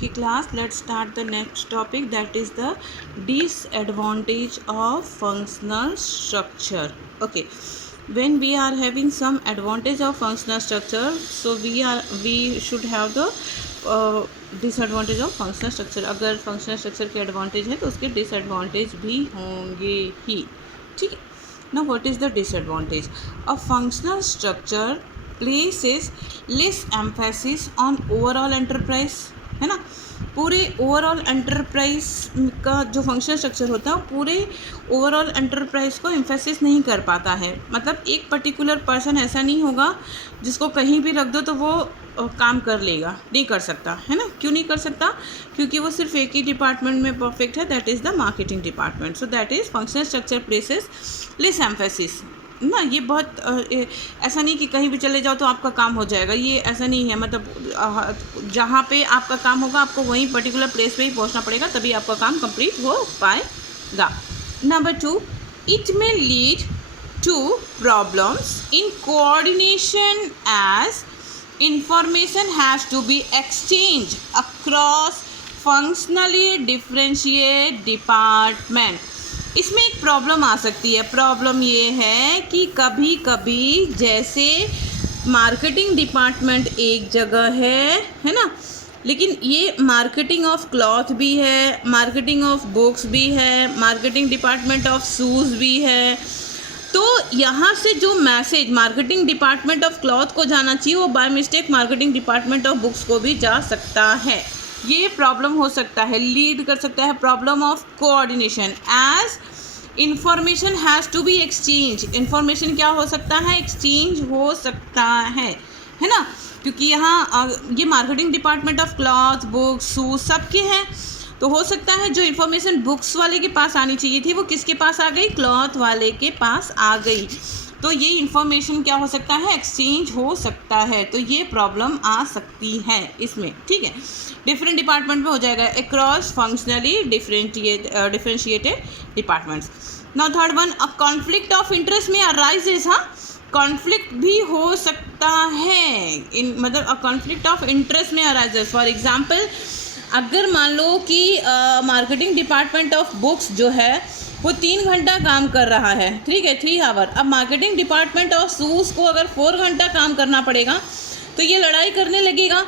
Okay class, let's start the next topic, that is the disadvantage of functional structure. Okay, when we are having some advantage of functional structure, so we should have the disadvantage of functional structure. अगर functional structure के advantage है तो उसके disadvantage भी होंगे ही. ठीक है. Now what is the disadvantage? A functional structure places less emphasis on overall enterprise, है ना. पूरे ओवरऑल एंटरप्राइज का जो फंक्शनल स्ट्रक्चर होता है वो पूरे ओवरऑल एंटरप्राइज को एम्फेसिस नहीं कर पाता है. मतलब एक पर्टिकुलर पर्सन ऐसा नहीं होगा जिसको कहीं भी रख दो तो वो काम कर लेगा, नहीं कर सकता, है ना. क्यों नहीं कर सकता? क्योंकि वो सिर्फ एक ही डिपार्टमेंट में परफेक्ट है, that is the marketing department. So that is functional structure places less emphasis ना. ये बहुत ऐसा नहीं कि कहीं भी चले जाओ तो आपका काम हो जाएगा, ये ऐसा नहीं है. मतलब जहाँ पे आपका काम होगा आपको वहीं पर्टिकुलर प्लेस पे ही पहुँचना पड़ेगा, तभी आपका काम कंप्लीट हो पाएगा. Number 2, it may lead to problems in coordination as information has to be exchanged across functionally differentiated department. इसमें एक प्रॉब्लम आ सकती है. प्रॉब्लम ये है कि कभी कभी जैसे मार्केटिंग डिपार्टमेंट एक जगह है ना, लेकिन ये मार्केटिंग ऑफ क्लॉथ भी है, मार्केटिंग ऑफ बुक्स भी है, मार्केटिंग डिपार्टमेंट ऑफ शूज़ भी है. तो यहाँ से जो message marketing department of cloth को जाना चाहिए वो by mistake marketing department of books को भी जा सकता है. ये प्रॉब्लम हो सकता है, लीड कर सकता है problem of coordination. As information has to be exchange, information क्या हो सकता है? एक्सचेंज हो सकता है ना. क्योंकि यहाँ ये marketing department of cloth, books, shoes सबके हैं. तो हो सकता है जो इन्फॉर्मेशन बुक्स वाले के पास आनी चाहिए थी वो किसके पास आ गई? क्लॉथ वाले के पास आ गई. तो ये इन्फॉर्मेशन क्या हो सकता है? एक्सचेंज हो सकता है. तो ये प्रॉब्लम आ सकती है इसमें. ठीक है, डिफरेंट डिपार्टमेंट में हो जाएगा across functionally differentiated departments. Now third one, a conflict of interest में अराइजेस. हाँ, कॉन्फ्लिक्ट भी हो सकता है. मतलब अ कॉन्फ्लिक्ट ऑफ इंटरेस्ट में अराइजेस. फॉर एग्जाम्पल, अगर मान लो कि मार्केटिंग डिपार्टमेंट ऑफ बुक्स जो है वो 3 घंटा काम कर रहा है, ठीक है, 3 आवर. अब मार्केटिंग डिपार्टमेंट ऑफ शूज़ को अगर 4 घंटा काम करना पड़ेगा तो ये लड़ाई करने लगेगा.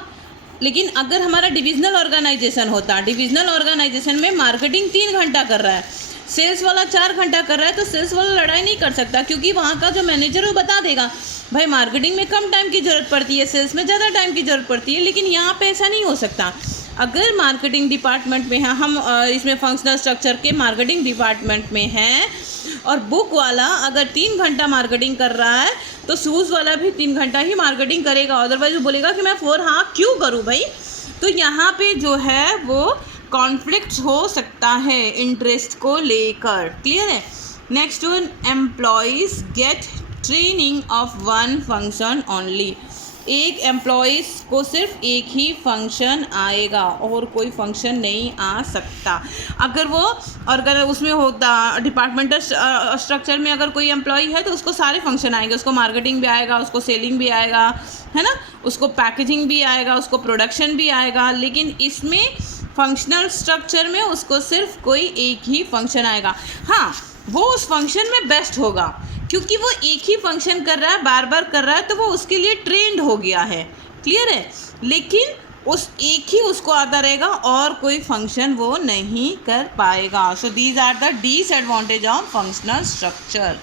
लेकिन अगर हमारा डिविजनल ऑर्गेनाइजेशन होता, डिविजनल ऑर्गेनाइजेशन में मार्केटिंग 3 घंटा कर रहा है, सेल्स वाला 4 घंटा कर रहा है, तो सेल्स वाला लड़ाई नहीं कर सकता क्योंकि वहाँ का जो मैनेजर वो बता देगा भाई मार्केटिंग में कम टाइम की ज़रूरत पड़ती है, सेल्स में ज़्यादा टाइम की ज़रूरत पड़ती है. लेकिन यहाँ पे ऐसा नहीं हो सकता. अगर मार्केटिंग डिपार्टमेंट में है, हम इसमें फंक्शनल स्ट्रक्चर के मार्केटिंग डिपार्टमेंट में हैं और बुक वाला अगर 3 घंटा मार्केटिंग कर रहा है तो शूज़ वाला भी 3 घंटा ही मार्केटिंग करेगा. अदरवाइज वो बोलेगा कि मैं 4 हाँ क्यों करूँ भाई. तो यहाँ पे जो है वो कॉन्फ्लिक्ट हो सकता है इंटरेस्ट को लेकर. क्लियर है. Next one, employees get training of one function only. एक एम्प्लॉयज़ को सिर्फ एक ही फंक्शन आएगा और कोई फंक्शन नहीं आ सकता. अगर वो अगर उसमें होता डिपार्टमेंटल स्ट्रक्चर में अगर कोई एम्प्लॉय है तो उसको सारे फंक्शन आएंगे. उसको मार्केटिंग भी आएगा, उसको सेलिंग भी आएगा, है ना, उसको पैकेजिंग भी आएगा, उसको प्रोडक्शन भी आएगा. लेकिन इसमें फंक्शनल स्ट्रक्चर में उसको सिर्फ कोई एक ही फंक्शन आएगा. हाँ, वो उस फंक्शन में बेस्ट होगा क्योंकि वो एक ही फंक्शन कर रहा है, बार बार कर रहा है, तो वो उसके लिए ट्रेंड हो गया है. क्लियर है. लेकिन उस एक ही उसको आता रहेगा और कोई फंक्शन वो नहीं कर पाएगा. So these are the disadvantage of functional structure.